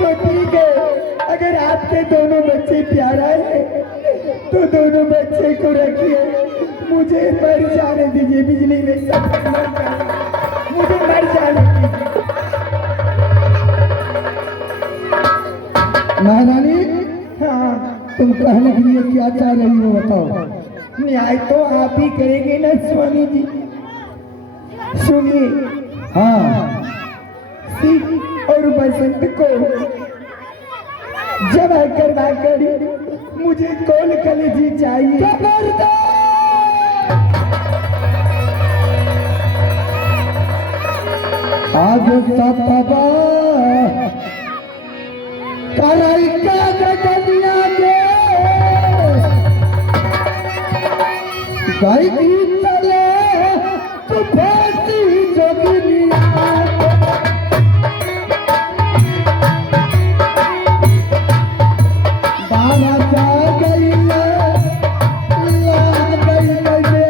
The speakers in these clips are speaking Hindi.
तो ठीक है, अगर आपके दोनों बच्चे प्यारा है तो दोनों बच्चे को रखिए, मुझे मर जाने दीजिए, बिजली में सब मर जाए, मुझे मर जाने दीजिए। महारानी, हाँ, तुम कहने के लिए क्या चाह रही हो बताओ। न्याय तो आप ही करेंगे ना स्वामी जी। सुनिए, हाँ, सिंह और बसंत को जमा करवा कर मुझे कौन कलेजी चाहिए। आज सतबा कराई का गगनिया में गाय की चले तो फांसी जोगिनिया। बाबा जा गई ला गई बेटा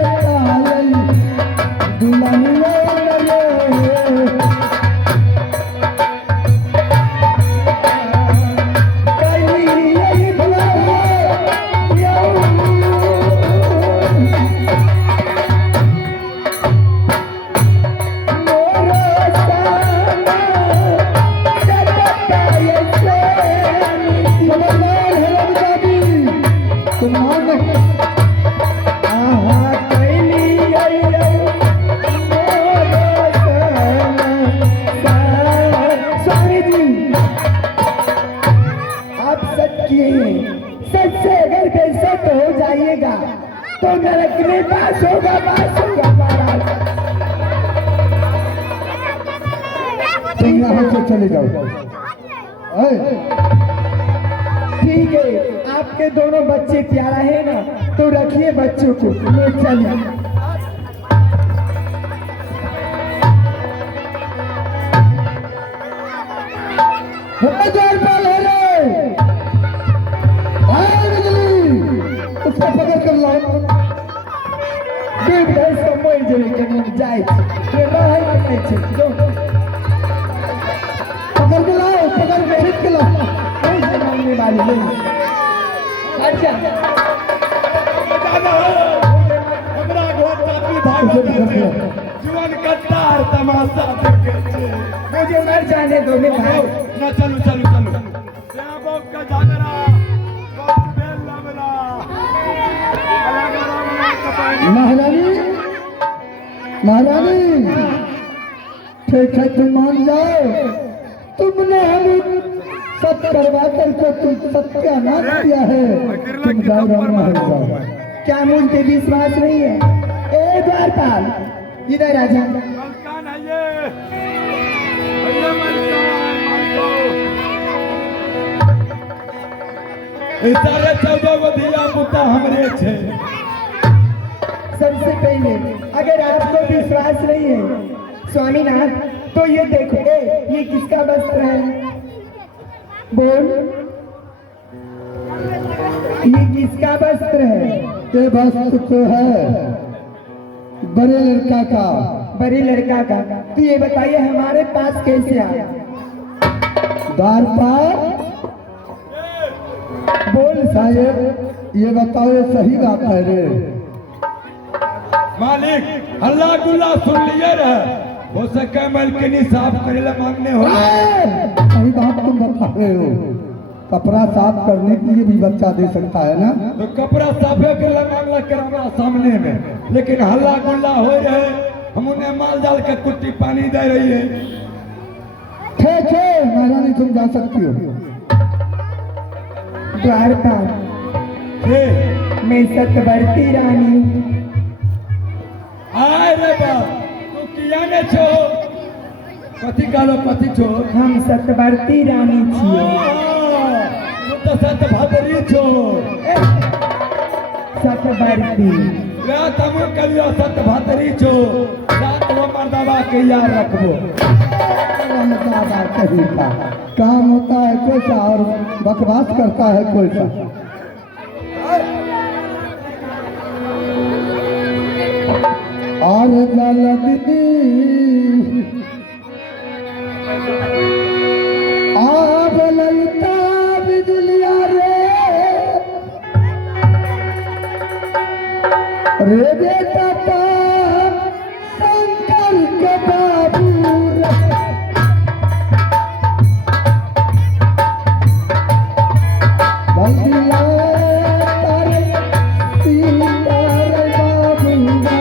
दुल्हनिया सच से अगर बेइज्जत हो जाइएगा तो नरक में बास होगा महाराज। तुम यहाँ से चले जाओ। ठीक है, आपके दोनों बच्चे प्यारा है ना, तो रखिए बच्चों को, ले चलिए। उसको पकड़ कर लाओ। दूध भैंस को मोड़ जरे के जाए ये रहे नहीं छे जो पकड़ के लाओ, पकड़ के खींच के लाओ। कोई से मांगने वाली नहीं। अच्छा हमरा घर काफी भाग जीवन कट्टार तमाशा देखे छे। मुझे मर जाने दो मेरे भाई। ना चलो चलो चलो सेबो का जागरा बेल लबरा महारानी, महारानी ठीक है, तुम मान जाओ। तुमने हमें सब करवा करके तुम सत्यानाश किया है। तुम जाओ महल जाओ। क्या मुझ पे विश्वास नहीं है? ए द्वारपाल, इधर आ जा। मलकान है ये मलकान सारे 14 गो धिया पुता हमरे छे। सबसे पहले अगर आपको विश्वास नहीं है स्वामीनाथ, तो ये देखो, ये किसका वस्त्र है? बोल, ये किसका वस्त्र है? ये वस्त्र तो है बड़े लड़का का। बड़े लड़का का। तो ये बताइए हमारे पास कैसे आया? द्वारपाल, बोल साहेब ये बताओ, ये सही बात है रे? मालिक हल्ला गुल्ला सुन लिए रहे, हो सके मलकिनी साफ करे ला मांगने हो। सही बात तुम बता रहे हो। कपड़ा साफ करने के लिए भी बच्चा दे सकता है ना? तो कपड़ा साफे के ला मांगला करवा सामने में, लेकिन हल्ला गुल्ला हो रहे, हम उन्हें माल जाल के कुट्टी पानी दे रही है। ठीक है महारानी, तुम जा सकती हो। द्वारपाल, मैं सतवर्ती रानी हूँ। आए रे बा तू किया ने छो कथी कालो कथी छो? हम सतवर्ती रानी छिए। तू तो सत भादरी छो। सतवर्ती या तम कलियो सत भादरी छो। रात वो मर्दावा के यार रखबो। कहीं का काम होता है कोई सा और बकवास करता है कोई सा। और जलदी आग अरे बेटा तो शंकर के बाबू बंदिला तारे सीतार बाबूगा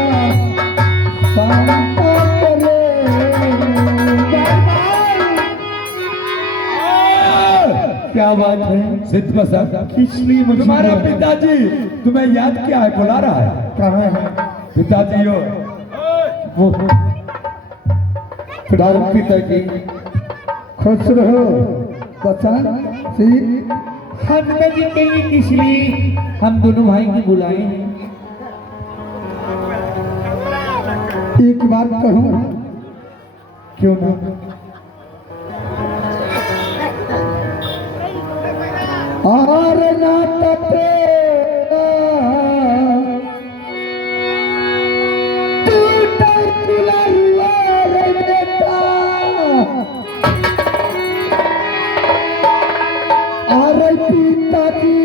शांता करे क्या बात है सिद्ध प्रसाद, इसलिए मुझे तुम्हारा पिताजी तुम्हें याद क्या है, बुला रहा है। कहाँ है पिताजी हो वो पिताजी खुश रहो बचन सी हाँ पिताजी कहिए किस लिए हम दोनों भाई की बुलाए हैं? एक बात कहूँ क्यों ना और ना तपे टूटा तुला हुआ रे बेटा और पिताजी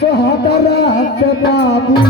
सोहदरा से बाबू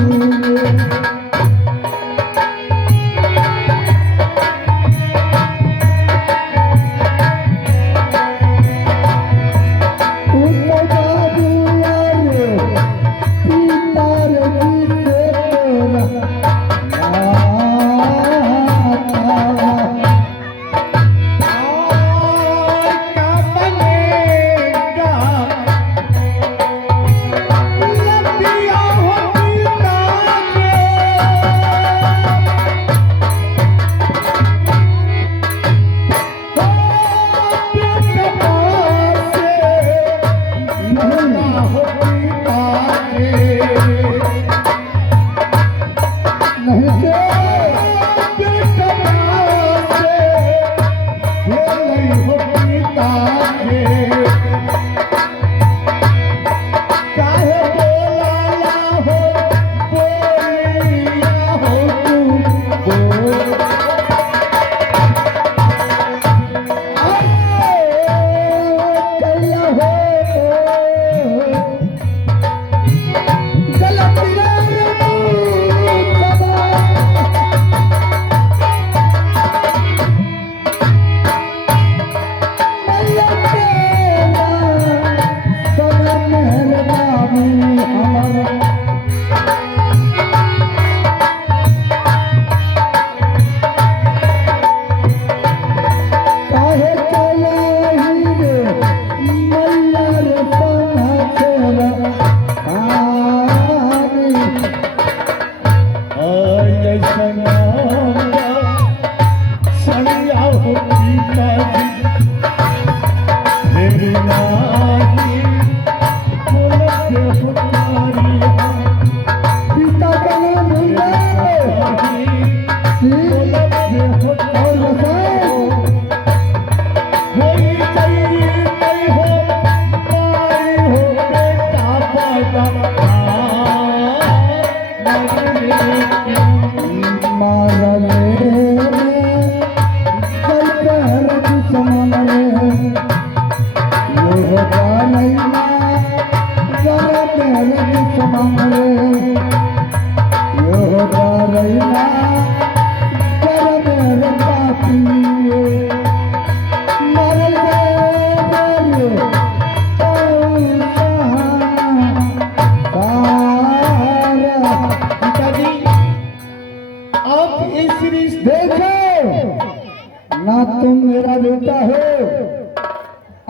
ना तुम मेरा बेटा हो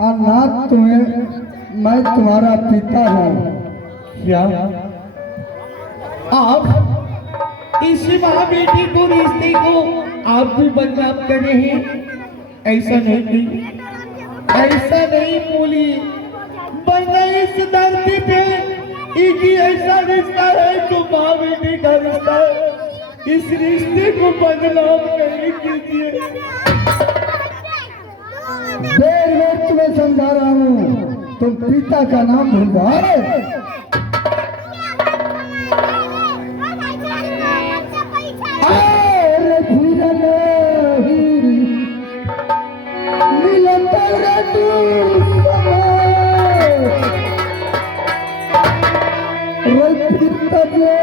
और ना तुम्हें मैं तुम्हारा पिता हूँ। क्या आप इसी माँ बेटी को रिश्ते को आप भी बदनाम कर रहे हैं? ऐसा नहीं, ऐसा नहीं बोली, वरना इस धरती पे एक ही ऐसा रिश्ता है जो माँ बेटी का रिश्ता है। इस रिश्ते को बदनाम नहीं कीजिए। देर में तुम्हें समझा रहा हूँ, तुम पिता का नाम भूल गए। अरे धीरे नहीं मिलता रे तू समय, रे पिता जे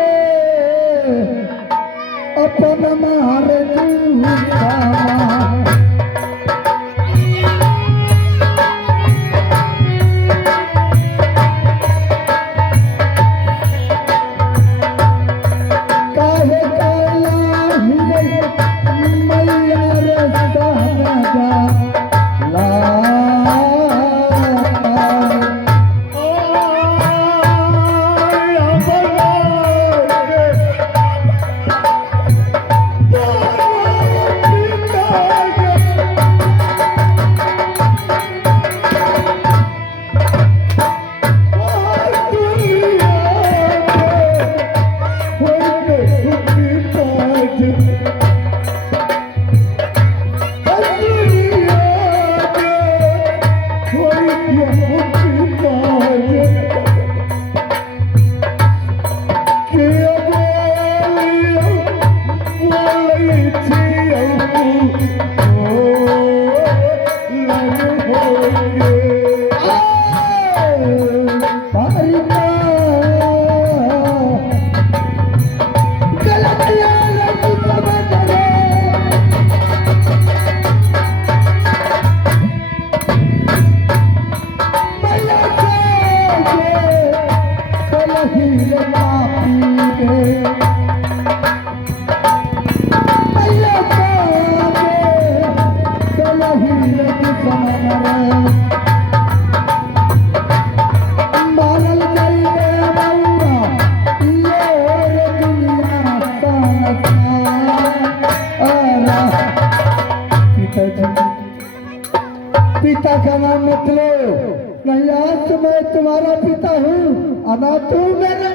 मतलब नहीं, आज तो मैं तुम्हारा पिता हूँ और ना तू मेरा।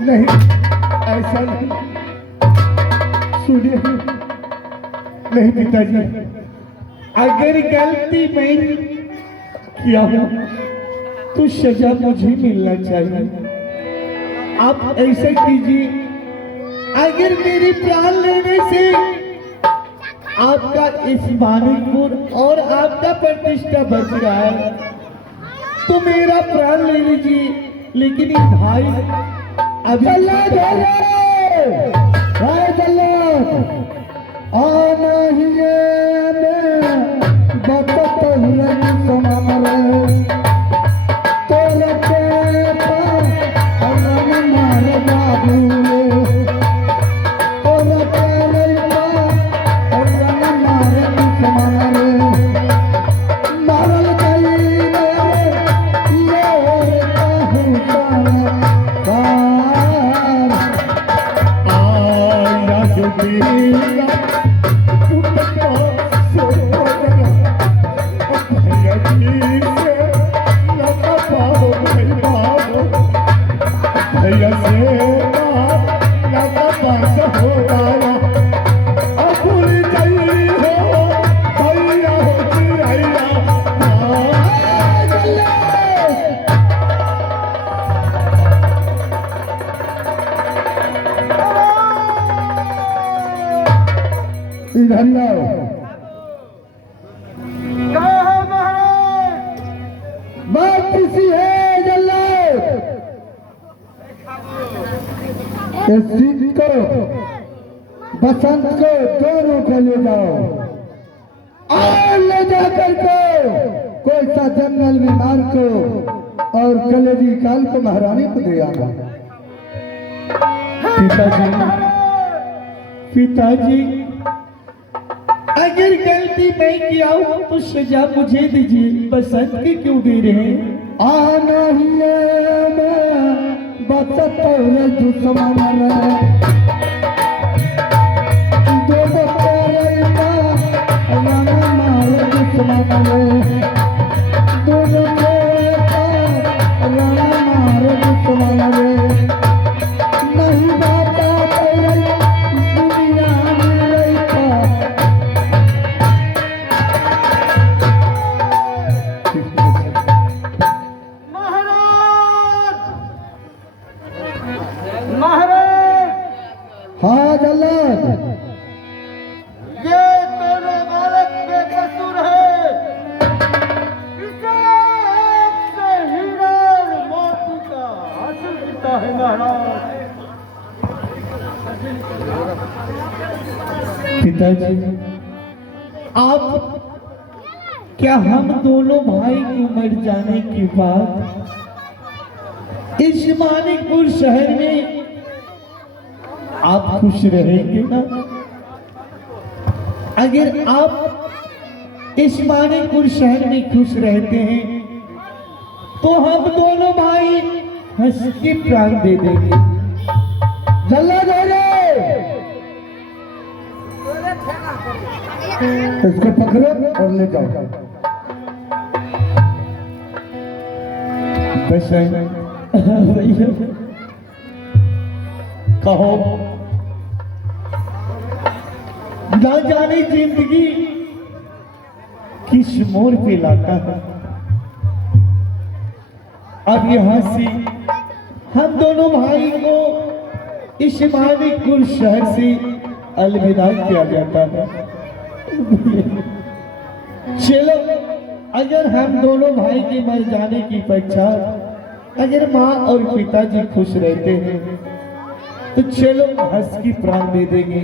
नहीं, ऐसा नहीं, सुनिए, नहीं पिताजी, अगर गलती मैं किया हूँ तो सजा मुझे मिलना चाहिए। आप ऐसा कीजिए, अगर मेरी प्राण लेने से आपका इस मानिकपुर और आपका प्रतिष्ठा बच रहा है तो मेरा प्राण ले लीजिए, लेकिन ये भाई अभी जल्लाद भाई जल्लाद आना ही मैं बचत रही समारे तोरे के पास मार बाबू तोरे के पास मार समारे मारल गई ये कहूँ आया जो मेरा टूटा सोना, भैया जी से लगा पाओ भाई बाबू, भैया से लगा पास हो गया, अब भूल गई हो भैया हो भैया। इधर लाओ। बात किसी है जल्लाद, इस सीट को बसंत को दोनों को ले जाओ और ले जाकर को कोई सा जंगल में मार को और कलेजी काल को महारानी को दे आना। पिताजी, पिताजी, अगर गलती मैं किया हूँ तो सजा मुझे दीजिए, बसंत की क्यों दे रहे हैं? आना ही मैं बचत रे दुश्मन रे दो बकरे राना मारे दुश्मन रे दो बकरे राना मारे दुश्मन रे नहीं बाता तेरे दुनिया में रहता। हाँ जल्लाद, ये दोनों बालक बेकसूर है, इसे एक से हीरा मोती का हासिल किया है महाराज। पिताजी, आप क्या हम दोनों भाई को मर जाने के बाद इस मानिकपुर शहर में आप खुश रहेंगे ना? अगर आप इस मानिकपुर शहर में खुश रहते हैं तो हम दोनों भाई हंस के प्राण दे देंगे। जल्लाद इसको पकड़ो और ले जाओ। भैया कहो, ना जाने जिंदगी किस मोड़ पे लाता है। अब यहाँ से हम दोनों भाई को इस मानिकपुर शहर से अलविदा किया जाता है। चलो, अगर हम दोनों भाई के मर जाने की पश्चात अगर माँ और पिताजी खुश रहते हैं तो चलो हंस की प्राण दे देंगे।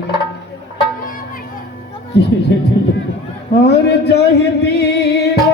और जाहि दीना